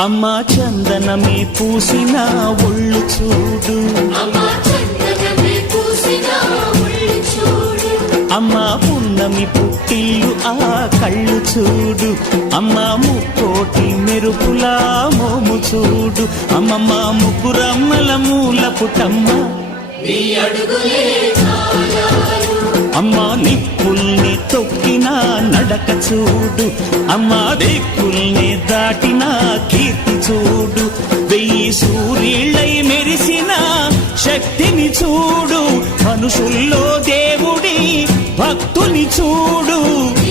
అమ్మా చందనమే పూసిన ఒళ్ళు చూడు, అమ్మా పున్నమి పుట్టిల్లు ఆ కళ్ళు చూడు, అమ్మా ముక్కోటి మెరుపులా మోము చూడు, అమ్మమ్మ ముగ్గురమ్మల మూల పుటమ్మ అమ్మా నిప్పుల్ని తొక్కిన నడక చూడు, అమ్మా దిక్కుల్ని దాటిన కీర్తి చూడు, 1000 సూర్యుళ్ళై మెరిసిన శక్తిని చూడు, మనుషుల్లో దేవుడి భక్తుని చూడు.